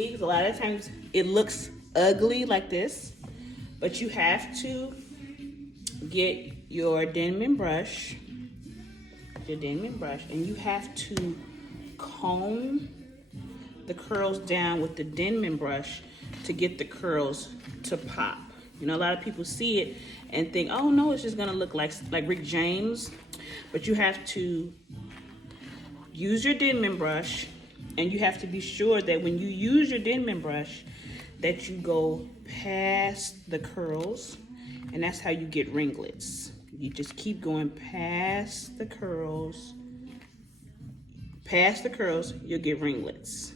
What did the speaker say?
A lot of times it looks ugly like this, but you have to get your Denman brush, and you have to comb the curls down with the Denman brush to get the curls to pop. You know, a lot of people see it and think, oh no, it's just gonna look like Rick James, but you have to use your Denman brush, and you have to be sure that when you use your Denman brush that you go past the curls, and that's how you get ringlets. You just keep going past the curls, you'll get ringlets.